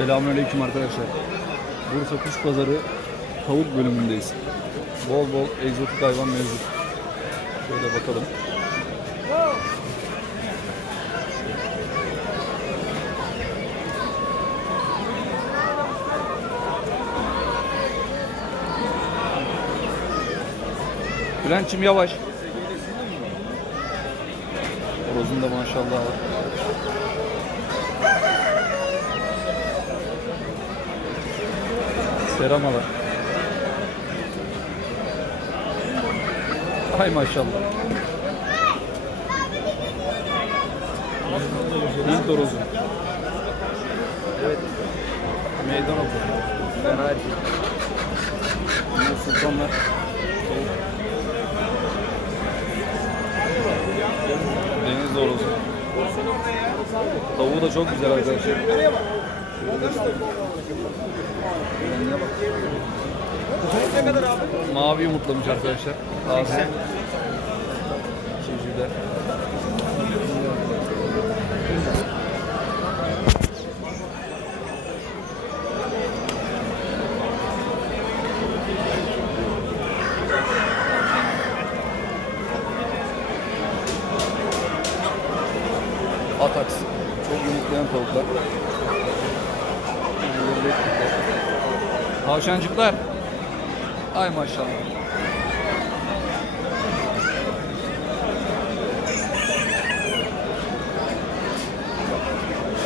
Selamünaleyküm arkadaşlar. Bursa Kuş Pazarı tavuk bölümündeyiz. Bol bol egzotik hayvan mevcut. Şöyle bakalım. Bülent'cim yavaş. Horozun da maşallah var. Seramalar. Hay maşallah. Hint horozu. Evet. Meydan okulu. Fena. Bunlar sultanlar. Deniz horozu. Tavuğu da çok güzel arkadaşlar. Mavi yumurtlamış arkadaşlar. Taze. Civcivler. Tavşancıklar. Ay maşallah.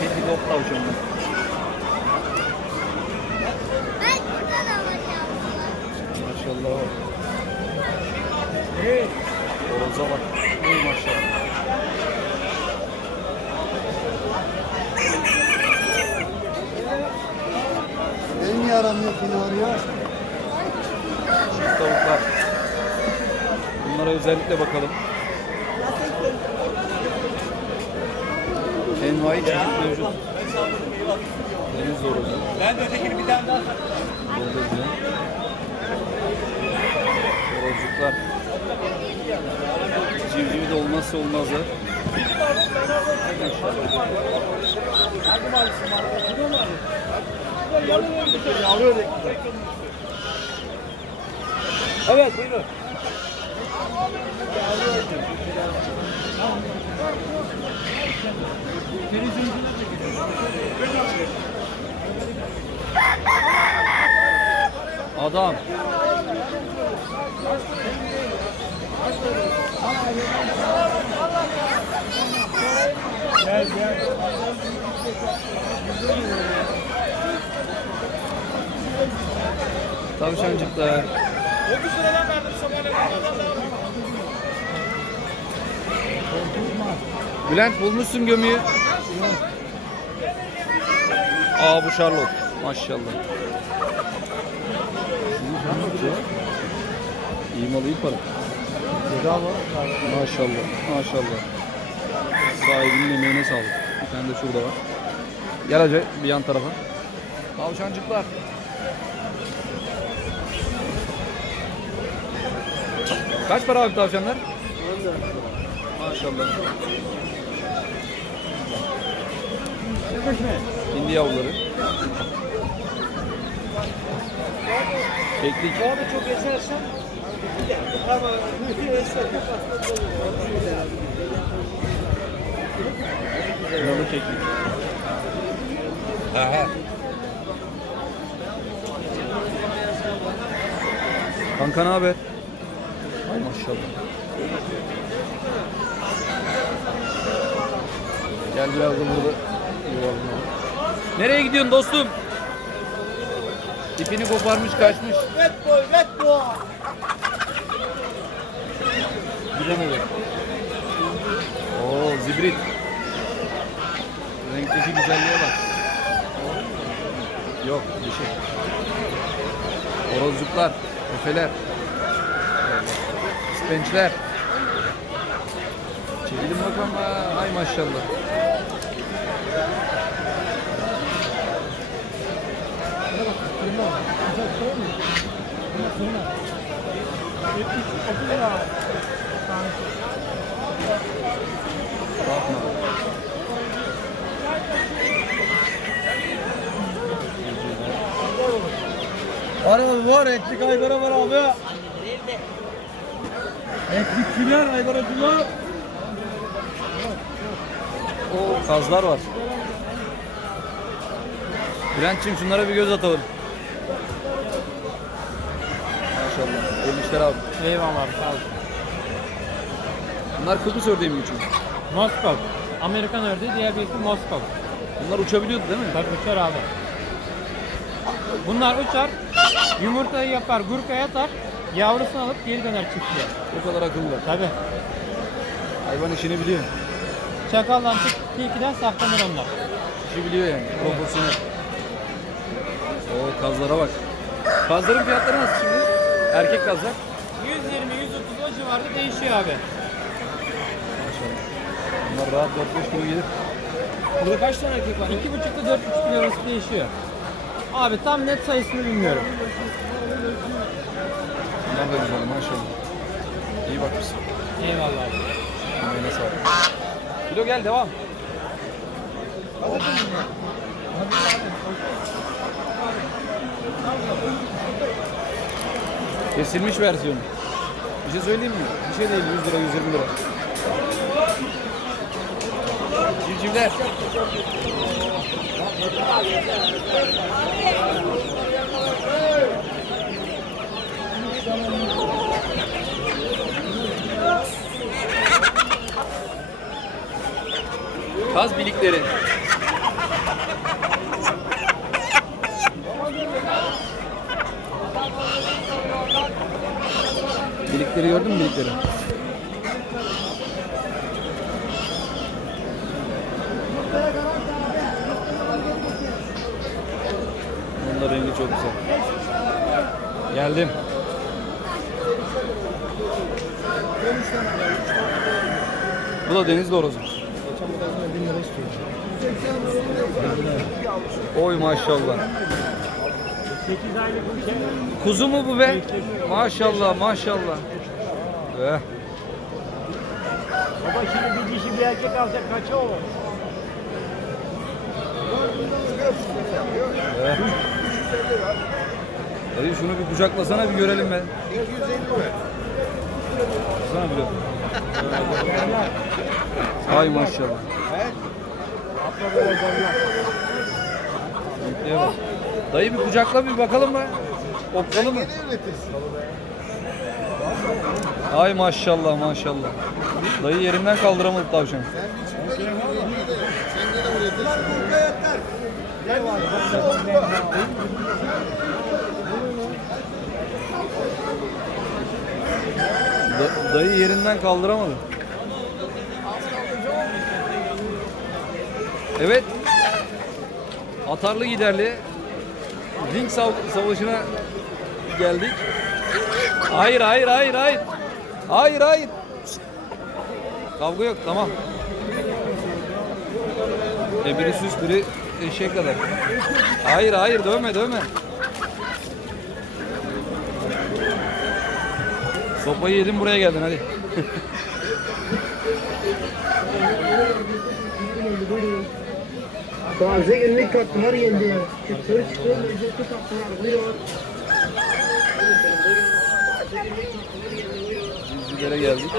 Kedi dop tavşanlar. Maşallah. Horoza bak. Ey maşallah. Özellikle bakalım. Envai çeşit mevcut. Deniz horozu. Ben de ötekini bir tane daha Bıldızlı. Horozcuklar. Civcivi de olmazsa olmazlar. Evet buyurun. Adam. Gel gel. Tavşancıklar. 30 liradan verdim sabahleyin. Bülent bulmuşsun gömüyü. Aa bu Charlotte. Maşallah. İyi malı iyi para. Bedava. Maşallah. Maşallah. Sahibinin emeğine sağlık. Bir tane de şurada var. Gel Hacı bir yan tarafa. Tavşancıklar. Kaç para abi tavşanlar? Maşallah. Hindi yavruları. Keklik. Abi çok geçersen. Ama Kralı keklik. Kanka ne haber? Ay maşallah. Gel biraz da burada. Nereye gidiyorsun dostum? İpini koparmış kaçmış. Red boy, red boy. Gidemedik. Oo zibrit. Renkteki güzelliğe bak. Yok bir şey. Horozcuklar, efeler. Spençler. Çekelim bakalım. Ay maşallah. Abi var etlik aygara var abi. Etlikçiler aygaracılar. O kazlar var. Bülent'ciğim şunlara bir göz atalım. Maşallah. Hayırlı işler abi. Eyvallah abi sağ ol. Bunlar Kıbrıs ördeği mi uçuyor? Moskov. Amerikan ördeği diğer bir ismi Moskov. Bunlar uçabiliyordu değil mi? Tabii uçar abi. Bunlar uçar, yumurtayı yapar, gurka yatar, yavrusunu alıp geri döner çiftliğe. O kadar akıllı. Tabii. Hayvan işini biliyor. Çakallan tilkiden saklanır onlar. İşi biliyor yani. Profesyonel. O kazlara bak. Kazların fiyatları nasıl şimdi? Erkek kazlar. 120-130 o civarda değişiyor abi. Maşallah. Bunlar rahat 4-5 kilo gelir. Burada kaç tane erkek var? 2,5 ile 4,5 kilo arası değişiyor. Abi tam net sayısını bilmiyorum. Bunlar da güzel maşallah. İyi bakmışsın. Eyvallah abi. Emeğine sağlık. Kilo gel devam. Kesilmiş versiyonu. Bir şey söyleyeyim mi? Bir şey değil 100 lira 120 lira. Civcivler. Kaz bilikleri. Bilikleri gördün mü bilikleri? Bunun rengi çok güzel. Geldim. Bu da deniz horozu. Oy maşallah. Kuzu mu bu be? Maşallah maşallah. Eh. Baba şimdi bir dişi bir erkek alacak kaça olur? Dayı şunu bir kucaklasana bir görelim be. 150 mi? Sana bir Ay maşallah. Büyüklüğe bak. Dayı bir kucakla bir bakalım mı? Okkalı mı? Ay maşallah maşallah. Dayı yerinden kaldıramadı tavşan. Da- dayı yerinden kaldıramadı. Evet. Atarlı giderli. Ring sav- savaşına geldik. Hayır hayır hayır hayır. Hayır hayır. Kavga yok tamam. E biri süs biri eşek kadar. Hayır hayır dövme dövme. Sopayı yedin buraya geldin hadi. Taze günlük tatlılar geldi. Çıtır çıtır lezzetli tatlılar. Buyurun. Civcivlere geldik.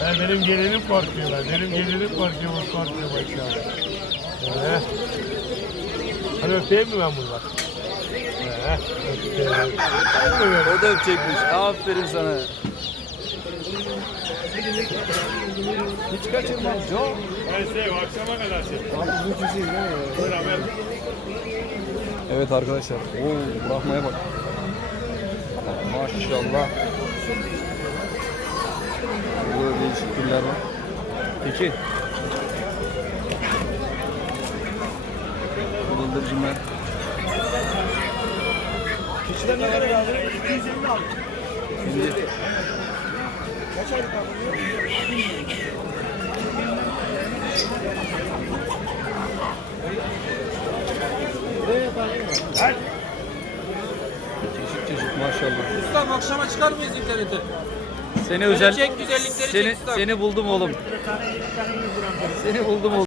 Ha, benim gelinim korkuyorlar. Benim gelinim korkuyor, korkuyor maşallah. Ha. Hadi öpeyim mi ben öpeyim. O da öpecekmiş. Aferin sana. Hiç kaçırmam. Joe. Ben size akşama kadar. Beraber. Evet arkadaşlar. Oo, bırakmaya bak. Maşallah. Burada değişik türler var. Peki. Bıldırcınlar. Keçiler ne kadar aldın? 250 aldım. Şimdi Kaç aylık aldın? Çeşit çeşit maşallah. Ustam akşama çıkar mıyız internete? Seni özel çek, güzellikleri seni çek usta. seni buldum oğlum. Seni buldum oğlum.